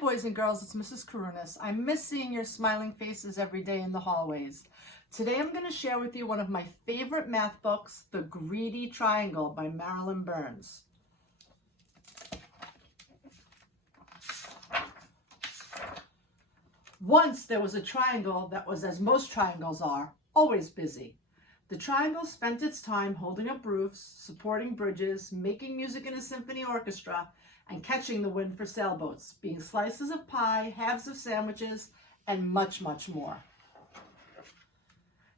boys and girls, it's Mrs. Karounos. I miss seeing your smiling faces every day in the hallways. Today I'm going to share with you one of my favorite math books, The Greedy Triangle by Marilyn Burns. Once there was a triangle that was, as most triangles are, always busy. The triangle spent its time holding up roofs, supporting bridges, making music in a symphony orchestra, and catching the wind for sailboats, being slices of pie, halves of sandwiches, and much, much more.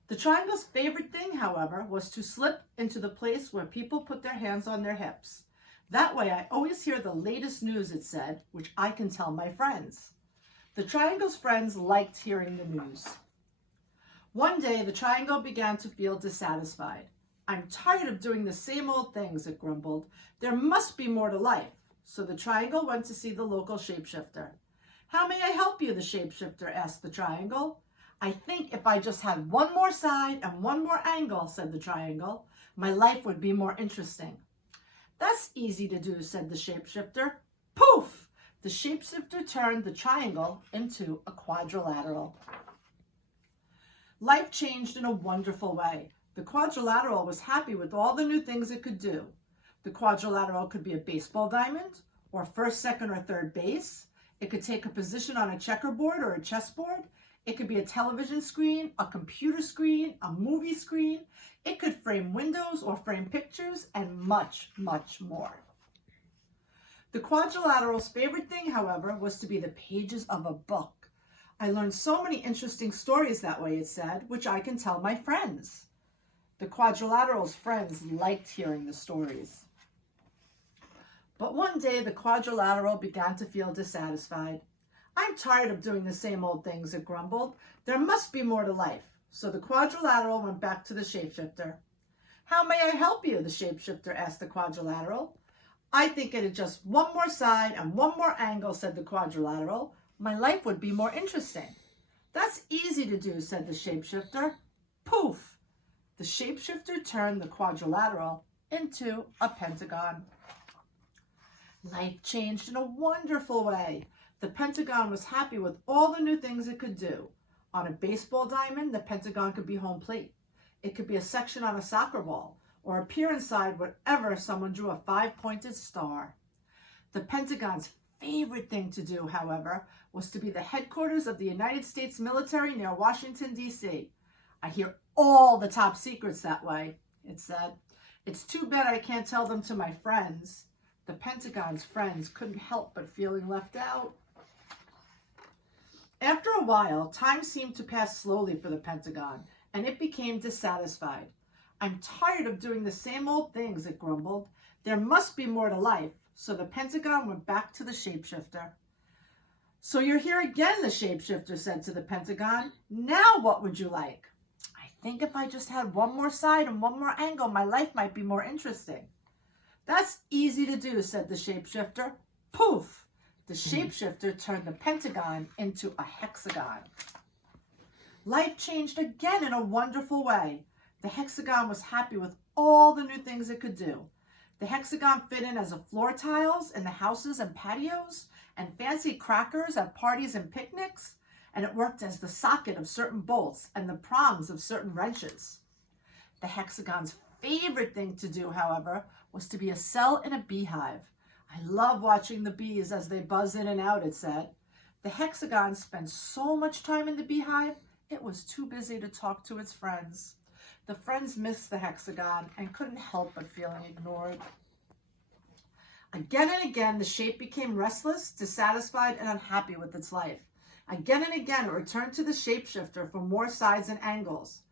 The triangle's favorite thing, however, was to slip into the place where people put their hands on their hips. That way I always hear the latest news, it said, which I can tell my friends. The triangle's friends liked hearing the news. One day, the triangle began to feel dissatisfied. "I'm tired of doing the same old things," it grumbled. "There must be more to life." So the triangle went to see the local shapeshifter. "How may I help you?" the shapeshifter asked the triangle. "I think if I just had one more side and one more angle," said the triangle, "my life would be more interesting." "That's easy to do," said the shapeshifter. Poof! The shapeshifter turned the triangle into a quadrilateral. Life changed in a wonderful way. The quadrilateral was happy with all the new things it could do. The quadrilateral could be a baseball diamond, or first, second, or third base. It could take a position on a checkerboard or a chessboard. It could be a television screen, a computer screen, a movie screen. It could frame windows or frame pictures, and much, much more. The quadrilateral's favorite thing, however, was to be the pages of a book. "I learned so many interesting stories that way," it said, "which I can tell my friends." The quadrilateral's friends liked hearing the stories. But one day the quadrilateral began to feel dissatisfied. "I'm tired of doing the same old things," it grumbled. "There must be more to life." So the quadrilateral went back to the shapeshifter. "How may I help you?" the shapeshifter asked the quadrilateral. "I think it had just one more side and one more angle," said the quadrilateral. "My life would be more interesting." "That's easy to do," said the shapeshifter. Poof! The shapeshifter turned the quadrilateral into a pentagon. Life changed in a wonderful way. The pentagon was happy with all the new things it could do. On a baseball diamond, the pentagon could be home plate. It could be a section on a soccer ball, or appear inside wherever someone drew a 5-pointed star. The pentagon's favorite thing to do, however, was to be the headquarters of the United States military near Washington, D.C. "I hear all the top secrets that way," it said. "It's too bad I can't tell them to my friends." The Pentagon's friends couldn't help but feeling left out. After a while, time seemed to pass slowly for the Pentagon, and it became dissatisfied. "I'm tired of doing the same old things," it grumbled. "There must be more to life." So the Pentagon went back to the shapeshifter. "So you're here again," the shapeshifter said to the Pentagon. "Now what would you like?" "I think if I just had one more side and one more angle, my life might be more interesting." "That's easy to do," said the shapeshifter. Poof! The shapeshifter turned the pentagon into a hexagon. Life changed again in a wonderful way. The hexagon was happy with all the new things it could do. The hexagon fit in as a floor tiles in the houses and patios, and fancy crackers at parties and picnics, and it worked as the socket of certain bolts and the prongs of certain wrenches. The hexagon's favorite thing to do, however, was to be a cell in a beehive. "I love watching the bees as they buzz in and out," it said. The hexagon spent so much time in the beehive, it was too busy to talk to its friends. The friends missed the hexagon and couldn't help but feeling ignored. Again and again, the shape became restless, dissatisfied, and unhappy with its life. Again and again, it returned to the shapeshifter for more sides and angles.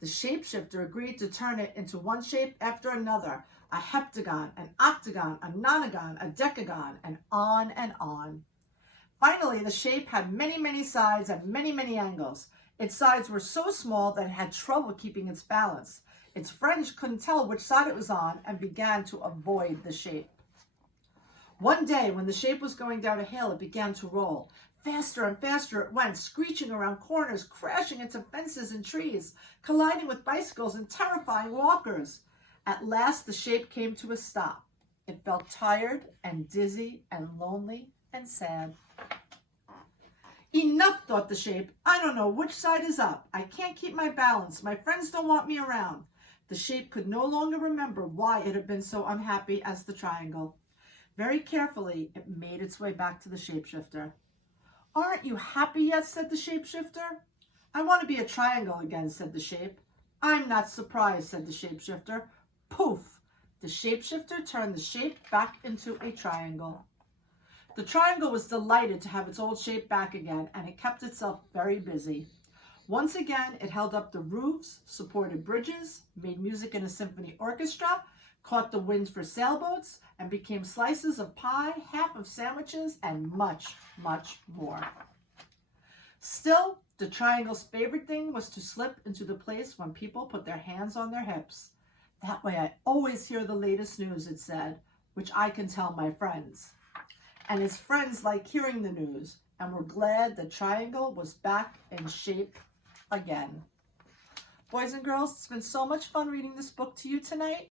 The shapeshifter agreed to turn it into one shape after another, a heptagon, an octagon, a nonagon, a decagon, and on and on. Finally, the shape had many, many sides and many, many angles. Its sides were so small that it had trouble keeping its balance. Its friends couldn't tell which side it was on and began to avoid the shape. One day, when the shape was going down a hill, it began to roll. Faster and faster it went, screeching around corners, crashing into fences and trees, colliding with bicycles and terrifying walkers. At last, the shape came to a stop. It felt tired and dizzy and lonely and sad. Enough, thought the shape. I don't know which side is up. I can't keep my balance. My friends don't want me around. The shape could no longer remember why it had been so unhappy as the triangle. Very carefully, it made its way back to the shapeshifter. Aren't you happy yet? Said the shapeshifter. I want to be a triangle again, said the shape. I'm not surprised, said the shapeshifter. Poof! The shapeshifter turned the shape back into a triangle. The triangle was delighted to have its old shape back again, and it kept itself very busy. Once again, it held up the roofs, supported bridges, made music in a symphony orchestra, caught the wind for sailboats, and became slices of pie, half of sandwiches, and much, much more. Still, the triangle's favorite thing was to slip into the place when people put their hands on their hips. That way I always hear the latest news, it said, which I can tell my friends. And its friends liked hearing the news and were glad the triangle was back in shape again. Boys and girls, it's been so much fun reading this book to you tonight.